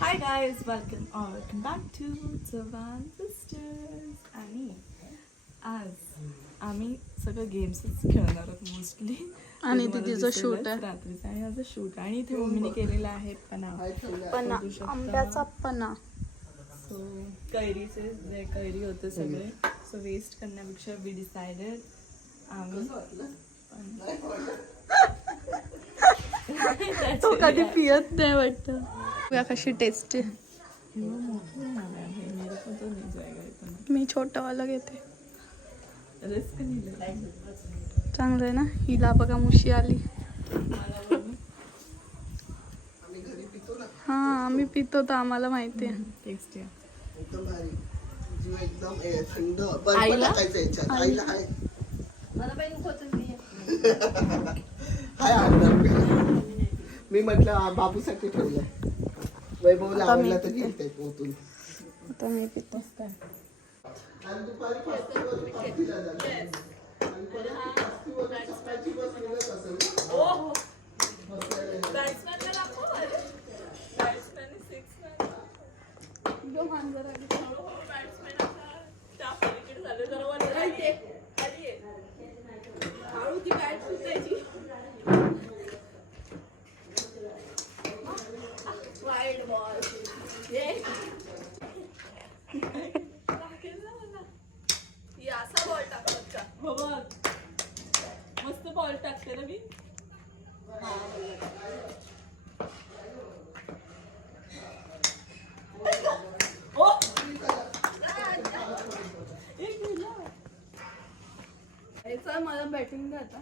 Hi guys welcome welcome back to Chavan sisters आणि आज आम्ही सगळं गेम्सच खेळणार आहोत मोस्टली आणि दीदीचं shoot आहे. रात्रीचं आणि माझं शूट आणि इथे मम्मीने केलेलं आहे पना. आंब्याचा पन्ना सो कैरीचे जे कैरी होते सगळे सो वेस्ट करण्यापेक्षा वी डिसाइडेड आम्ही तो कधी पियत नाही वाटत. बघा कशी टेस्टी मेरे को तो नहीं जाएगा इतना मी छोटंवालं घेते. चांगलं आहे ना? हिला बघा मुशी आली. मला बघू हा आम्ही पितो तर आम्हाला माहिती आहे. मी म्हटलं आ, बाबूसाठी ठेवलंय. मी आवडला तर घेते पोतून. आता मी पितो. मस्त आहे आणि दुपारी पस्तीवर पस्तीला जाणार. आणि परत ती पस्तीवर सकाळची बस मिळत असेल ना? बसायला. हो बघ. मस्त बॉल टाकते ना मी ओ! एक गेला. मला बॅटिंग द्या आता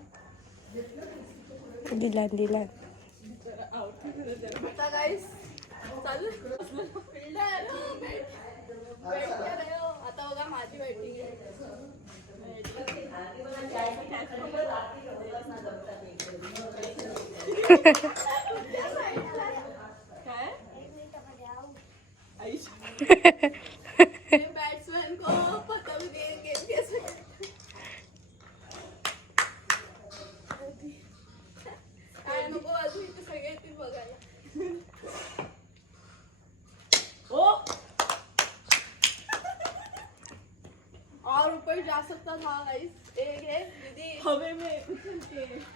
दिला दिला आता आता बघा माझी बॅटिंग और ऊपर जा सकता था गाइस एक है दीदी। हवे में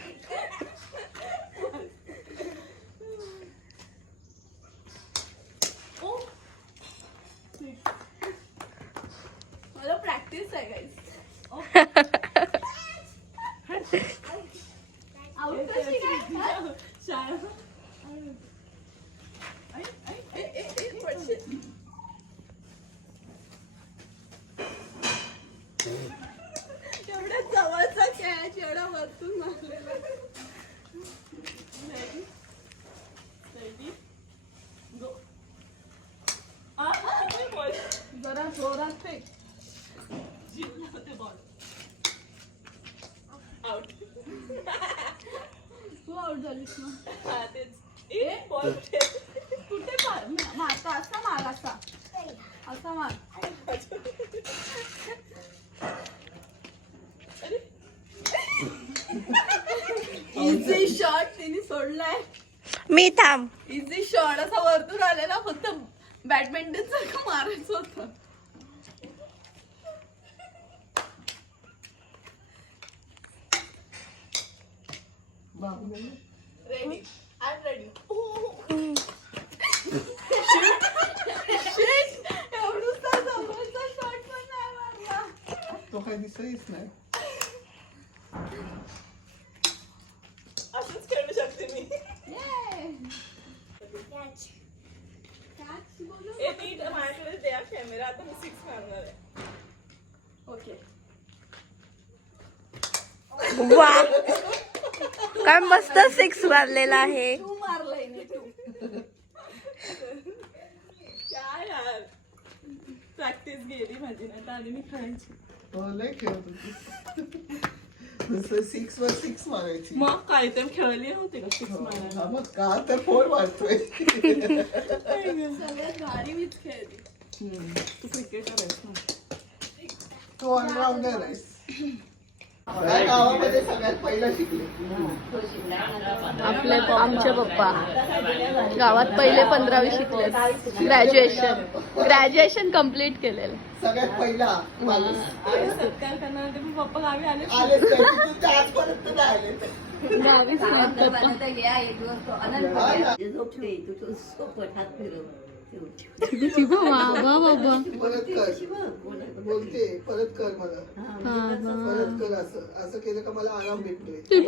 कुठे मार मारता? असा मार असा. असा मार. इझी शॉट तिने सोडलाय. मी थांब. इझी शॉट असा वरतून आलेला फक्त बॅडमिंटन सारखं मारायचं होतं रेडी आय रेडी एवढूसा जवळचा शॉट पण नाही मारला तो काही दिसतच नाही असंच खेळू शकते मी ए, ती माझ्याकडे द्या कॅमेरा आता मी सिक्स मारणार आहे ओके वा. काय मस्त सिक्स मारलेला आहे. तू मारलाय ना तू. काय यार. प्रॅक्टिस गेली माझी नाही तर आधी मी खेळायची. हो होती सिक्स वर सिक्स मारायची. मग काय तर खेळली का सिक्स मारायला? हा मग का तर फोर मारतोय. सगळ्यात भारी मीच खेळली. तू क्रिकेटर आहेस ना. तो ऑलराऊंडर आहेस. गावामध्ये सगळ्यात पहिला शिकले. आपले आमचे पप्पा. गावात पहिले पंधरावी शिकले. ग्रॅज्युएशन ग्रॅज्युएशन कंप्लीट केलेलं. सगळ्यात पहिला. माणूस सत्कार करणार होते पण पप्पा गावी आले. आले तिथून ते आजपर्यंत नाही आले गावीच नाहीत पप्पा. हा ना. बाबा बाबा परत कर. बोलते परत कर मला. परत कर असं असं केलं का मला आराम भेटतोय.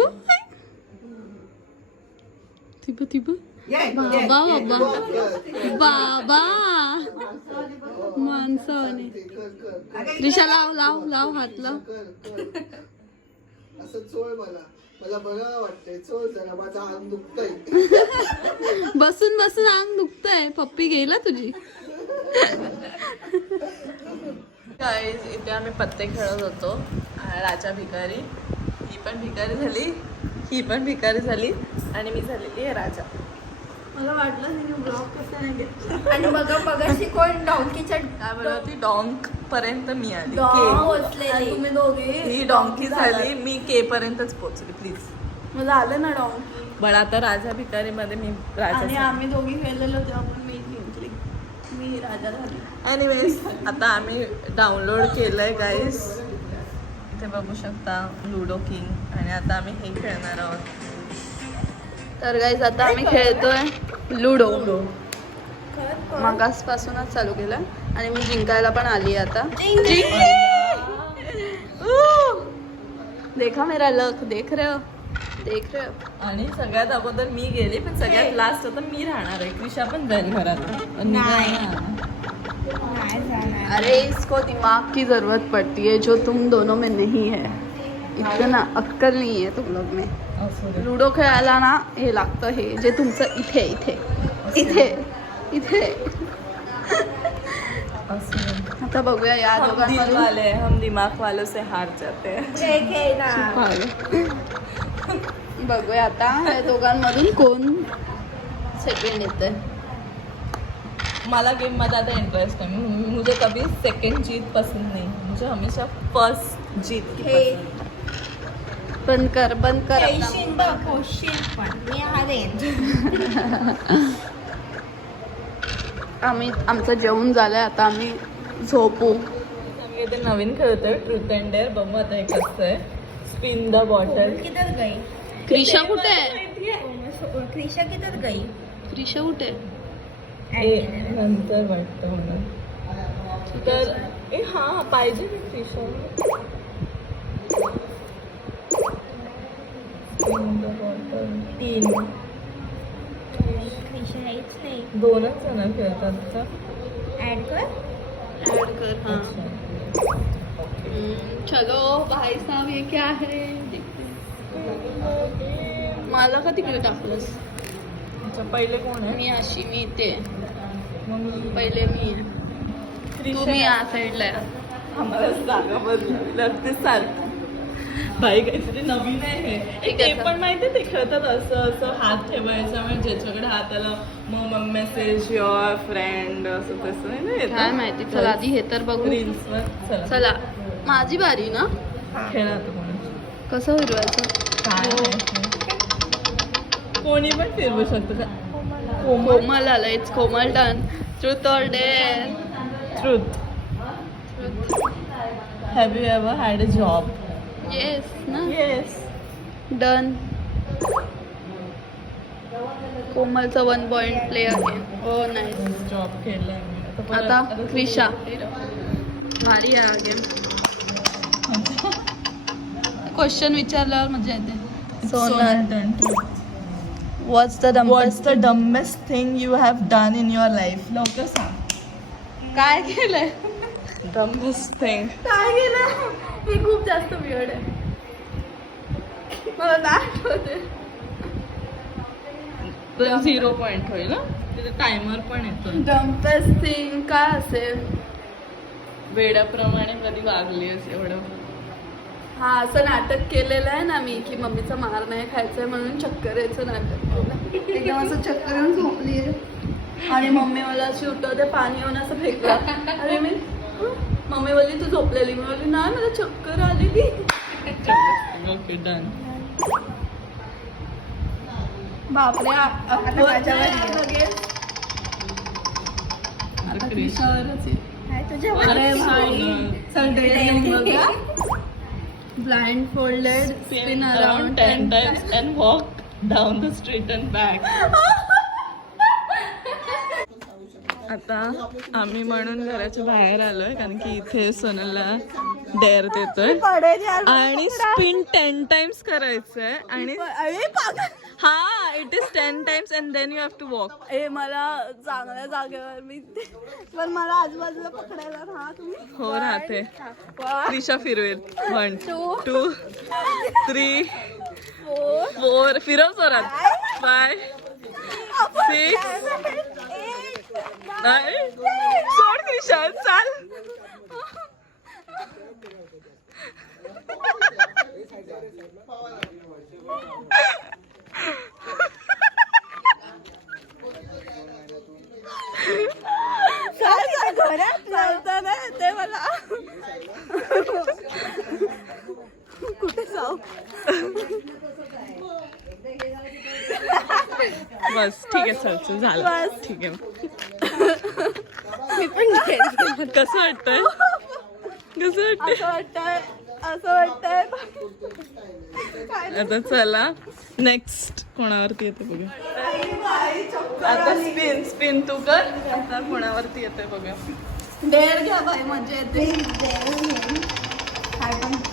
बाबा बाबा बाबा माणसाने ते कर कर. दिशा लाव लाव लाव हात लाव. कर कर. असं चोळ मला. मला बरं वाटतंय. जरा माझं अंग दुखतंय. बसून बसून अंग दुखतंय. पप्पी गेला तुझी? गाईज इथे आम्ही पत्ते खेळत होतो. आ, राजा भिकारी. ही पण भिकारी झाली. ही पण भिकारी झाली. आणि मी झालेली आहे राजा. मला वाटलं नाही ब्लॉग कसं नाही घेतला आणि मग मगाशी कोण डॉंकीच्या काय बरं ती डॉंक पर्यंत मी आली. के. पोचलेली. तुम्ही दोघे ही डॉंकी झाली. मी के पर्यंतच पोहोचली प्लीज मला आलं ना डॉंकी. पण आता राजा भिकारी मध्ये मी राजा आणि झाले. आम्ही दोघी खेळलेलो तेव्हा पण मी जिंकली मी राजा झाली. एनिवेज आता आम्ही डाउनलोड केलंय गाईस इथे बघू शकता लुडो किंग आणि आता आम्ही हे खेळणार आहोत. तर गाईज आता आम्ही खेळतोय लुडो. मागासपासूनच चालू केलं आणि मी जिंकायला पण आली आता! देखा मेरा लक देख रहे हो? देख रहे हो? आणि सगळ्यात अगोदर मी गेले पण सगळ्यात लास्ट आता मी राहणार आहे. क्रिशा पण जाईल घरात. अरे इसको दिमाग की जरूरत पड़ती है जो तुम दोनों में नहीं है. इतना अक्कल नहीं है तुम लोग में. लुडो खेळायला ना हे लागतं हे जे तुमचं इथे इथे. इथे इथे. आता बघूया या वाले हम दिमाग वालों से हार जाते हैं. बघूया आता या दोघांमधून कोण सेकंड येत मला गेममध्ये आता इंटरेस्ट है मु- मुझे कभी सेकंड जीत पसंद नहीं. मुझे हमेशा फर्स्ट जीत की. पसंद. बंद कर बंद कर. आम्ही आमचं जेवण झालंय आता आम्ही झोपू. आम्ही इथे नवीन खेळतोय ट्रूथ अँड डेअर बघू आता हे कसं आहे. स्पिन द बॉटल क्रिशा कुठे आहे? क्रिशा किधर गई? क्रिशा कुठे आहे? नंतर वाटतं मला. तर ए हा पाहिजे ना क्रिशा. तीन दोनच जण खेळतात? ऍड कर ऍड कर हाँ चलो भाई साहब ये क्या है देखते हैं. मला का तिकडे टाकलंस पहिले कोण आहे मी अशी मी आहे. मी पहिले मी आहे. तुम्ही या साईडला आहे. आम्हाला जागा बदलावी लागते सारखं भाई काहीतरी नवीन आहे. हे. ते पण माहितीये ते खेळतात असं असं हात ठेवायचा म्हणजे ज्याच्याकडे हात आला मग मेसेज युअर फ्रेंड असं तसं आहे ना येतं? काय माहिती चला आधी हे तर बघू. Reels वर चला. चला. माझी बारी ना? खेळा आता कोणाची. कसं फिरवायचं काय? माहिती. कोणी पण फिरवू शकतो का? कोमल? आलं it's Komal done truth or dare truth have you ever had a job yes ना येस डन कोमलचा वन पॉइंट प्ले आहे. हो नाही जॉब केलाय मी. आता क्रिशा भारी आहे गेम क्वेश्चन विचारल्यावर मजा येते. Sonal what's the What's the dumbest thing you have done in your life? लवकर सांग. काय केलंय? Dumbest thing. काय केलं हे खूप जास्त विअर्ड आहे. मला नाही आठवते तुला झिरो पॉइंट होईल ना तिथे टायमर पण येतो. डम्पेस्ट थिंग काय असेल? वेड्याप्रमाणे कधी वागलीस एवढं? हा असं नाटक केलेलं आहे ना मी की मम्मीचा मार नाही खायचंय म्हणून चक्कर यायचं नाटक केलं. एकदम असं चक्कर येऊन झोपली आणि मम्मी मला अशी उठवते पाणी येऊन असं फेकलं. अरे मी? मम्मी बोलली तू झोपलेली? मी बोलली नाही मला चक्कर आलेली. ओके डन बापरे अरे भाई blindfolded spin around ten times and walk down the street and back. आता आम्ही म्हणून घराच्या बाहेर आलोय कारण की इथे सोनलला डेअर देतोय. आणि स्पिन टेन टाइम्स करायचंय आणि हा it is ten times and then you have to walk a मला चांगल्या जागेवर मी पण मला आजूबाजूला पकडायला राहा तुम्ही. हो राहते. Trisha फिरवेल. One Two. Two three four फिरव जोरात. फाय सिक्स नाही. सोड त्रिशा चाल. घरात चालताना येते मला. कुठे जाऊ? बस ठीक आहे चल चल झालं. बस. ठीक आहे. मी पण घेईन. कसं वाटतंय? कसं वाटतंय? असं वाटतंय असं वाटतंय. आता चला नेक्स्ट कोणावरती येते बघा आता स्पिन स्पिन तू कर आता कोणावरती येते बघा डेअर घ्या बाई म्हणजे येते.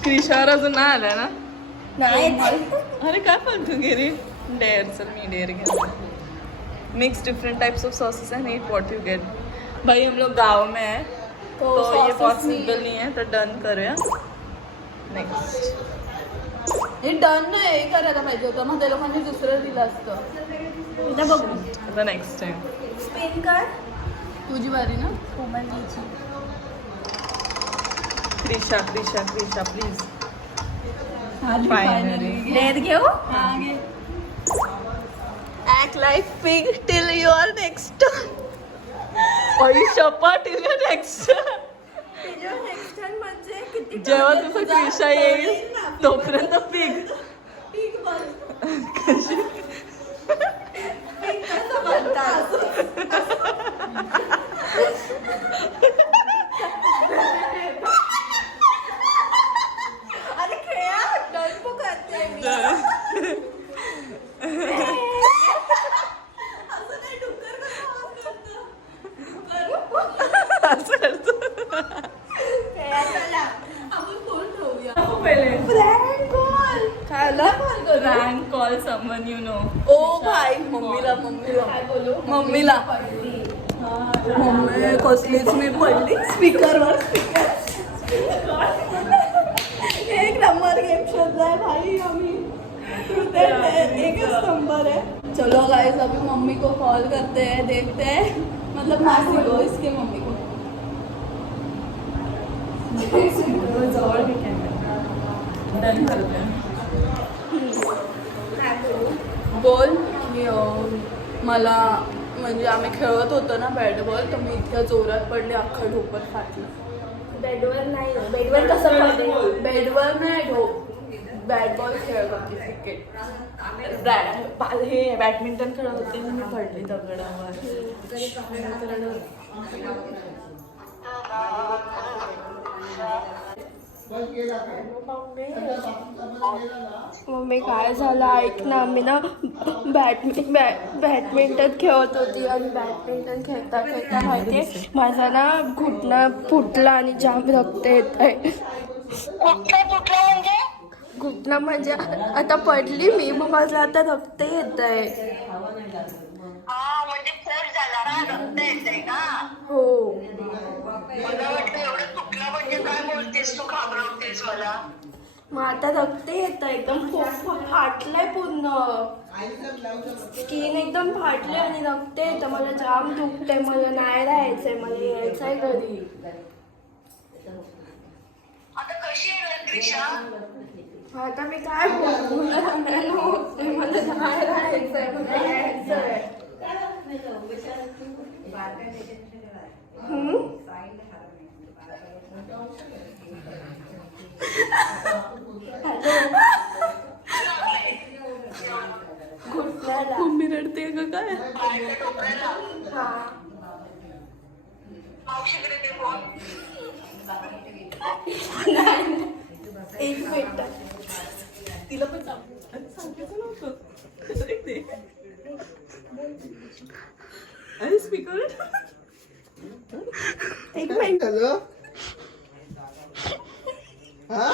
क्रिशावर अजून नाही आलाय ना? अरे काय पण तू गिरी डेअर चल मी डेअर घे mix different types of sauces and eat what you get भाई हम लोग गाँव में है तो तो ये sauces पॉसिबल नहीं है। तो डन करूया नेक्स्ट हे डन नाही हे करायला पाहिजे होतं मग त्या लोकांनी दुसरं दिलं असतं उद्या बघू आता नेक्स्ट टाइम स्पेन कर तुझी बारी ना? कोमलची क्रिशा क्रिशा क्रिशा प्लीज़. डेअर घेऊ हा, घे. act like pig till you are next. शपा till you next. म्हणजे किती जेव्हा तुझं क्रिशा येईल तोपर्यंत पिग अरे खेळा डन पण करते मी. असं करतो खेळा चला. Prank call someone you know ओ भाई मम्मीला मम्मीला मम्मीला मम्मी कसलीच मी पडली. स्पीकरवर एक नंबर गेम शोधलाय भाई आम्ही. एकच नंबर है चलो गाइस अभी मम्मी को कॉल करते हैं देखते हैं. मतलब मासी को इसके मम्मी को जवळ डन करते बोल की मला म्हणजे आम्ही खेळत होतो ना बॅट बॉल तर मी इतक्या जोरात पडले अख्खं ढोपर फाटलं. बेडवर नाही बेडवर कसं पडते? बेडवर नाही ढो बॅट बॉल खेळत होती क्रिकेट. बॅट हे बॅडमिंटन खेळत होते मी पडली दगडावर. मम्मी काय झालं? ऐक ना मी ना बॅडमि बॅ- बॅडमिंटन खेळत होती आणि बॅडमिंटन खेळता खेळता माहितीये माझा ना घुटणा फुटला आणि जाम रक्त येत आहे. घुटणा म्हणजे आता पडली मी मग माझं आता रक्त येत आहे. हा म्हणजे फोड झाला ना रक्त येते का हो. मला वाटतं एवढं चुकलं म्हणजे काय बोलतेस तू घाबरवतेस मला. मग आता रक्त येत एकदम फो- फो- फाटलंय पूर्ण. स्किन एकदम फाटली आणि रक्त येतं मला जाम दुखतंय मला नाही राहायचंय मला यायचंय घरी. आता कशी येणार आता मी काय बोलू? मला रडायला होतंय, मला नाही राहायचंय मला यायचंय. मम्मी रडते ग काय? एक मिनिट. तिला पण सांग- अरे सांगायचं नव्हतं. अरे ते. अरे स्पीकर मिनिट हॅलो हा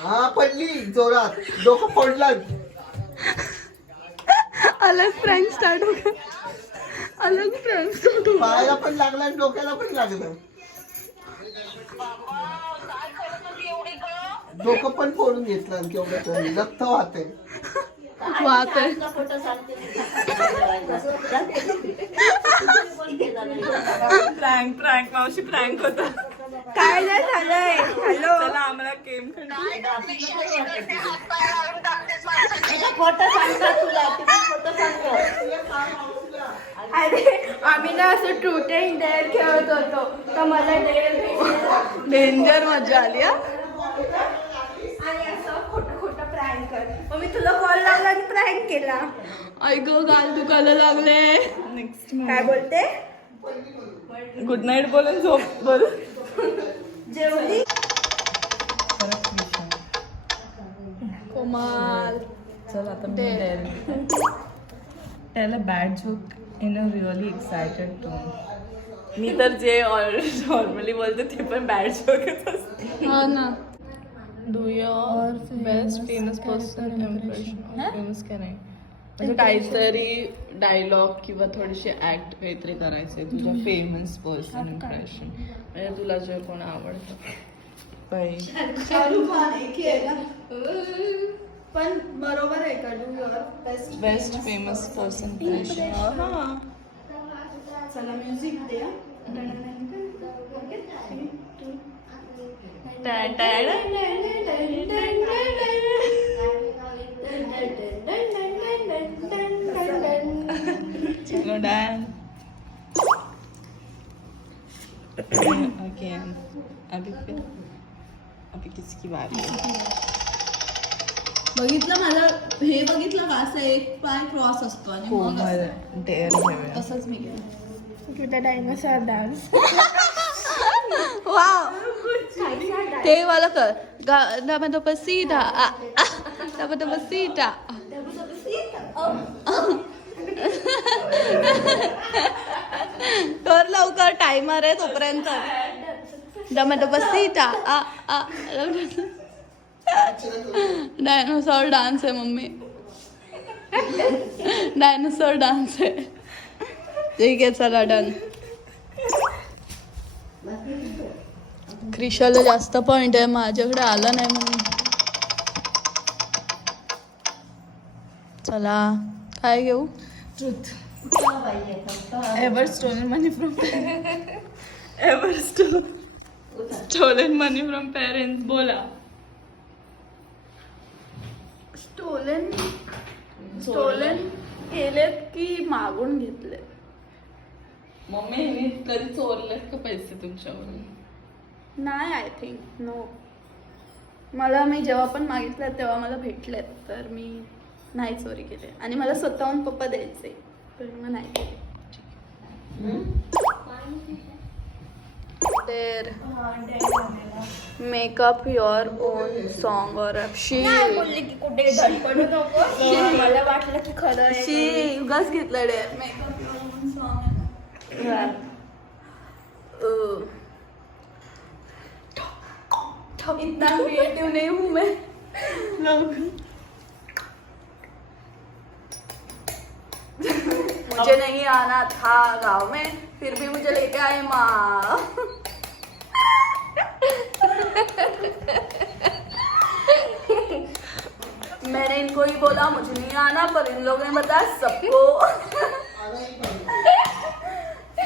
हा पडली जोरात डोकं फोडलं अलग प्रँक स्टार्ट हो गया अलग प्रँक स्टार्ट हो पायाला पण लागलं आणि डोक्याला पण लागलं होती डोकं पण फोडून घेतलं आणि केवढं रक्त वाहते आहे प्रँक प्रँक मावशी प्रँक होता. काय नाही झालंय? हॅलो आम्हाला गेम फोटो सांगता तुला फोटो सांगतो अरे आम्ही ना असं अँड डेअर खेळत होतो. तर मला डेअर डेंजर मजा आली हा आणि असं खोटं खोटं प्रँक कर मग मी तुला कॉल लावला आणि प्रँक केला. ऐक गाल दुखायला लागले. नेक्स्ट काय बोलते? गुड नाईट बोलून झोप बोल. जेवली? कोमाल. चल आता मी tell a bad joke in a really excited tone मी तर जे नॉर्मली बोलते ते पण बॅड जोकच असते हा ना. Do your best famous person impression famous काय नाही म्हणजे काहीतरी डायलॉग किंवा थोडीशी ऍक्ट काहीतरी करायचंय तुझ्या फेमस पर्सन इम्प्रेशन म्हणजे तुला जे कोण आवडतं. शाहरुख खान एक आहे ना. पण बरोबर आहे का do your best best famous person impression हां. चला म्युझिक दे हा. चलो डैन ओके अभी फिर अभी किसकी बारी है बघितलं मला हे बघितलं का असं एक पाय क्रॉस असतो आणि मग कोमल डेअर घेऊया तसंच मी केलं तुझा डायनासॉर डान्स ते मला कर dama do pasita ah, timer आहे तोपर्यंत. dama do pasita आ आ डायनोसॉर डान्स आहे मम्मी. डायनोसॉर डान्स आहे. ठीक आहे चला डन क्रिशाला जास्त पॉइंट आहे माझ्याकडे आला नाही म्हणून चला काय घेऊ? Truth ever stolen money from ever stolen money from parents बोला. स्टोलन स्टोलन केलेत की मागून घेतले मम्मी हिने कधी चोरलेत का पैसे तुमच्याकडून नाही आय थिंक नो मला मी जेव्हा पण मागितलं तेव्हा मला भेटलेत तर मी नाही चोरी केले. आणि मला स्वतःहून पप्पा द्यायचे. मग नाही तर मेकअप युअर ओन सॉन्ग और शी बोलली की कुठे मला वाटलं की खरं शी उगाच घेतलं dare make up your own song इतना क्रिएटिव नहीं हूँ मैं. मुझे नहीं आना था गाँव में, फिर भी मुझे लेके आए माँ। मैंने इनको ही बोला, मुझे नहीं आना, पर इन लोगों ने बताया सबको।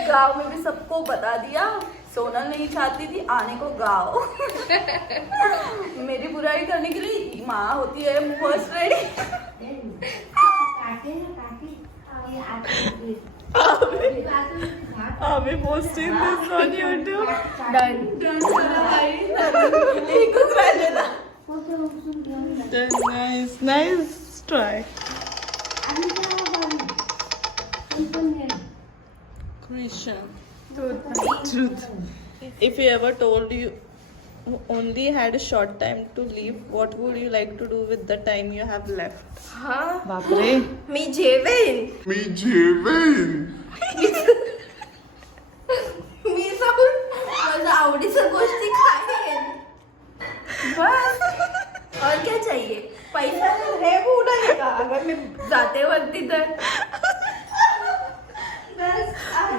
गाँव में भी सबको बता दिया। सोनल नहीं चाहती थी, आने को गाँव मेरी बुराई करने के लिए माँ होती है first ready आम्ही पोस्टिंग दिस ऑन यूट्यूब एकच राहिलेला nice nice try Christian. Truth. If you ever told you only had a short time to leave, what would you like to do with the time you have left? हा बापरे मी जेवेन मी जेवेन मी जाऊन माझ्या आवडीच्या गोष्टी खाईन बस और क्या चाहिए पैसा है उडाले का अगर मी जाते वरती तर बस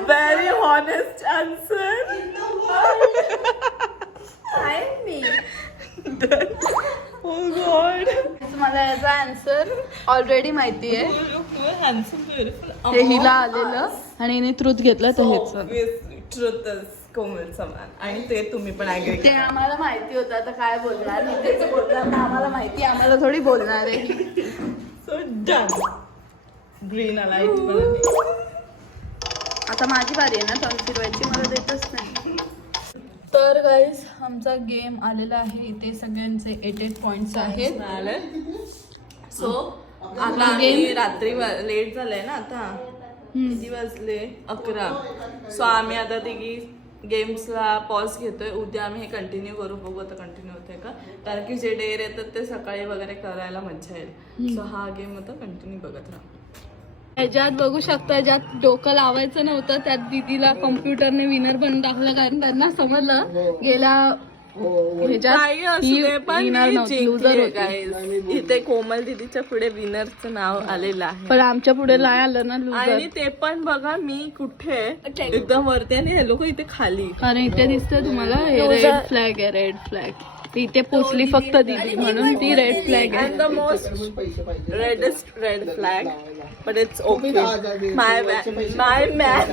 व्हेरी हॉनेस्ट आन्सर आहे मी ओ गॉड मला याचा आन्सर ऑलरेडी माहिती आहे. ते हिला आलेलं आणि हिने ट्रूथ घेतलं तर हेच is कोमल समान आणि ते तुम्ही पण agree ते. आम्हाला माहिती होतं आता काय बोलणार मी तेच बोलणार आम्हाला माहिती आहे, आम्हाला थोडी बोलणार आहे So done. Green आला. आता माझी बारी आहे ना तोंड फिरवायची मला देतच नाही तर गाईज आमचा गेम आलेला आहे. इथे सगळ्यांचे एट एट पॉइंट्स आहेत. सो आता आम्ही रात्री लेट झालंय ना आता. किती वाजले? अकरा. सो आम्ही आता तिघी गेम्सला पॉज घेतोय. उद्या आम्ही हे कंटिन्यू करू. बघू आता कंटिन्यू होतंय का? कारण की जे डेअर येतात ते सकाळी वगैरे करायला मज्जा येईल. सो हा गेम आता कंटिन्यू बघत राहा. ह्याच्यात बघू शकता ज्यात डोकं लावायचं नव्हतं त्यात दीदीला कॉम्प्युटरने विनर बनवून टाकलं कारण त्यांना समजलं गेल्या. इथे कोमल दिदीच्या पुढे विनरचं नाव आलेलं आहे. पण आमच्या पुढे नाही आलं ना आणि ते पण बघा मी कुठे? एकदम वरती आणि हे लोक इथे खाली. कारण इथे दिसतंय तुम्हाला रेड फ्लॅग आहे रेड फ्लॅग इथे पोचली फक्त दीदी म्हणून ती रेड फ्लॅग आहे. Most reddest red flag but it's okay my पाहिजे. माय मॅन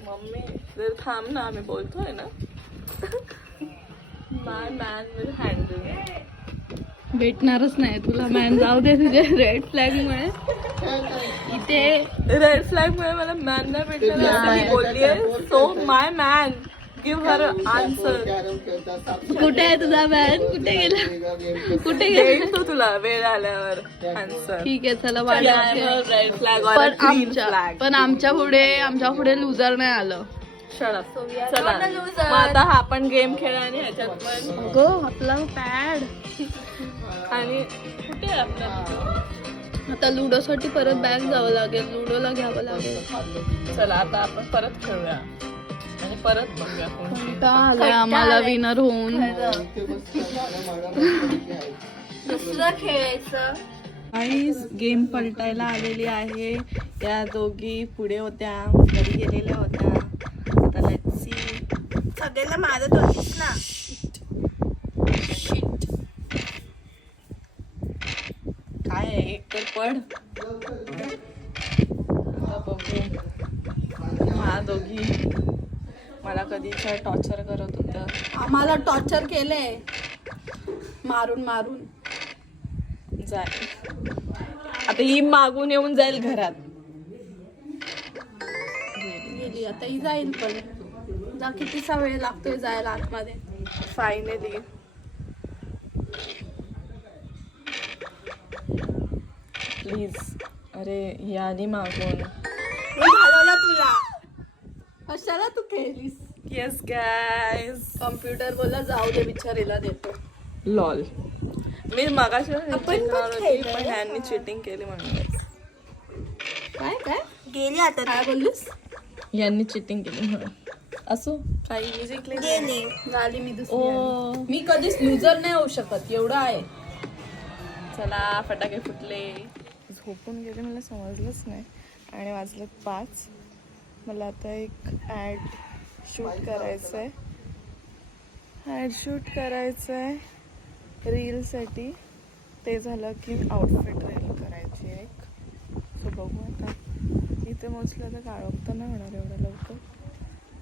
मम्मी जर थांब ना आम्ही बोलतोय ना? माय मॅन विल हँडल भेटणारच नाही तुला मॅन जाऊ दे तुझ्या रेड फ्लॅग मुळे. इथे रेड फ्लॅग मुळे मला मॅन नाही भेटणार बोललीये. So my man give her answer कुठे आहे तुझा मॅन कुठे गेला? कुठे गेला? तो तुला वेळ आल्यावर. आन्सर ठीक आहे चला वाढ रेड फ्लॅग पण आमच्या फ्लॅग पण आमच्या पुढे आमच्या पुढे लुजर नाही आलं. चला. मग आता हा पण गेम खेळा आणि ह्याच्यात पण गो आपला पॅड आणि कुठे आहे आपला आता लुडो साठी परत बॅग जावं लागेल. लुडोला घ्यावं लागेल. चला आता आपण परत खेळूया. आणि परत बघूया कोण कंटाळा आलाय. आम्हाला विनर होऊन. दुसरं खेळायचं. आईस गेम पलटायला आलेली आहे. त्या दोघी पुढे होत्या घरी गेलेल्या होत्या. आता लेट्स सी सगळ्यांना मारत होतीस ना? काय आहे? एक तर पड आता बघू. हा दोघी. मला कधीच टॉर्चर करत होत्या आम्हाला टॉर्चर केलंय. मारून मारून. जाय. आता ही मागून येऊन जाईल घरात. गेली आता ही जाईल पण. जा कितीसा वेळ लागतोय जायला आतमध्ये. फायनली प्लीज अरे यानी मागून. मी घालवला तुला कशाला तू खेळलीस. येस गायज कॉम्प्युटर बोला जाऊ दे बिचारीला देतो. लॉल मी मगाशी पण खेळलोय पण ह्यांनी चिटिंग केली म्हणून. काय काय? गेली आता काय बोललीस? यांनी चिटिंग केली म्हणून. असो. काही मी जिंकले गेली. झाली मी दुसरी ओ. मी कधीच लुजर नाही होऊ शकत एवढं आहे. चला फटाके फुटले. झोपून गेले मला समजलंच नाही. आणि वाजले पाच. मला आता एक ॲड शूट करायचं आहे ॲड शूट करायचं आहे रीलसाठी ते झालं की आउटफिट रील करायची आहे एक. सो बघू आता. इथे मोजलं तर काळोख तर नाही होणार एवढं लवकर.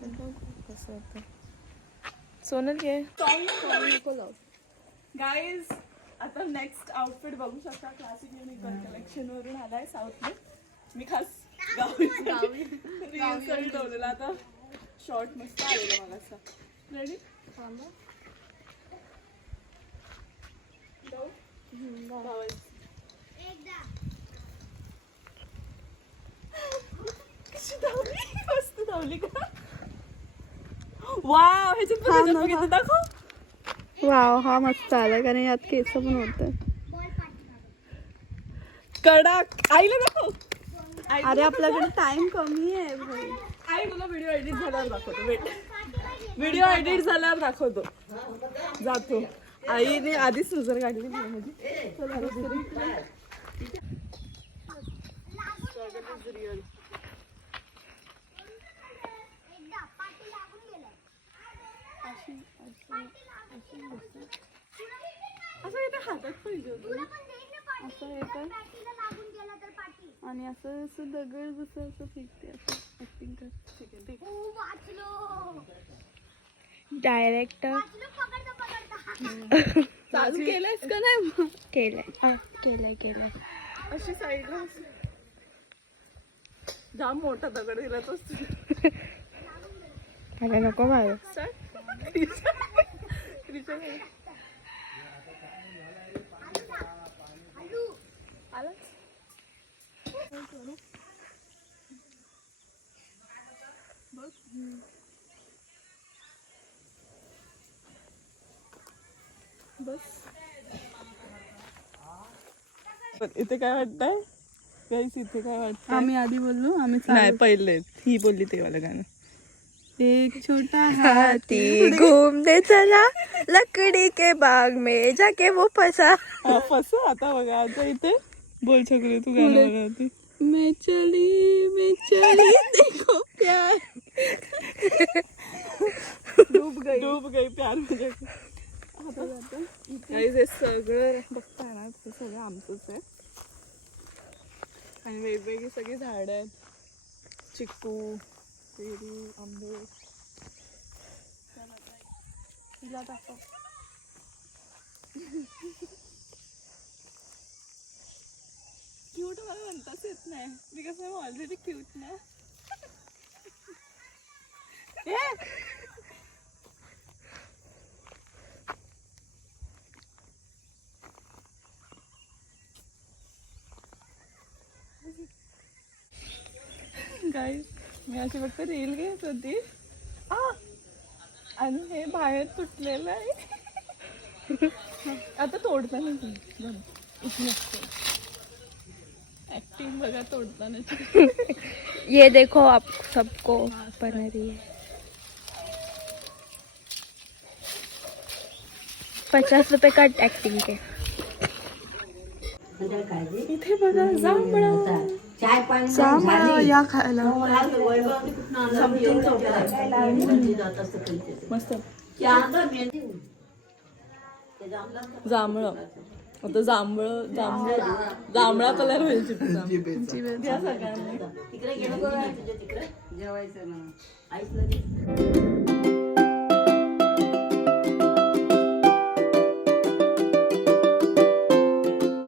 पण बघू कसं होतं. सोनल ये. गाईज आता नेक्स्ट आउटफिट बघू शकता. क्लासिक युनिकॉर्न कलेक्शनवरून आला आलाय साऊथ मी खास गावी ठेवलेला आता शॉर्ट मस्त आलेला मला असा रेडी कशी धावली मस्त धावली का वाव ह्याच्यात दाखव वाव हा मस्त आला कारण यात केस पण होत कडक. आईला अरे आपल्याकडे टाइम कमी आहे भाई. आई तुला व्हिडिओ एडिट झाल्यावर दाखवतो. वेट व्हिडिओ एडिट झाल्यावर दाखवतो. जातो. आईने आधीच नजर काढली माझी चल, real. असं इथे हातात पाहिजे होतं. असं हे कर आणि असं असं दगड जसं असं फेकते असं ऍक्टिंग कर. ठीक आहे ठीक आहे. डायरेक्ट चालू केलंयस का नाही? केलंय. केलंय केलंय. अशी साईडला जाम मोठा दगड दिला तो. मला नको मारू. इथे काय वाटतंय? गाईस इथे काय वाटतंय? आम्ही आधी बोललो आम्ही नाही पहिले. ही बोलली ते वाला गाणं. एक छोटा हाथी घूमने चला लकड़ी के बाग में जाके वो फंसा. फस आता बघा आता इथे. बोल छकरी तू गाणं बघा होती मैं चली मैं चली देखो प्यार। डूब गई। डूब गई प्यार गाईज हे सगळं बघताय ना हे सगळं आमचंच आहे. आणि वेगवेगळी सगळी झाडं आहेत. चिक्कू पेरू आंबे. तिला दाखव. क्यूट मला म्हणताच येत नाही. बिकॉज आय ऑलरेडी क्यूट ना? गाईज मी अशी फक्त रील घेत होती. आणि हे बाहेर तुटलेलं आहे. आता तोडताना ऍक्टिंग बघा तोडताना ये देखो आप सबको बन रही है। पचास रुपए का एक्टिंग के। इथे बघा जांभळं. चाय पाणी जांभळं. या खायला. मस्त. जांभळं. आता जांभळं जांभळं जांभळा कलर होईल चिपचा सगळ्यांनी. तिकडे गेलो तिकडे? जेवायचं ना. आईस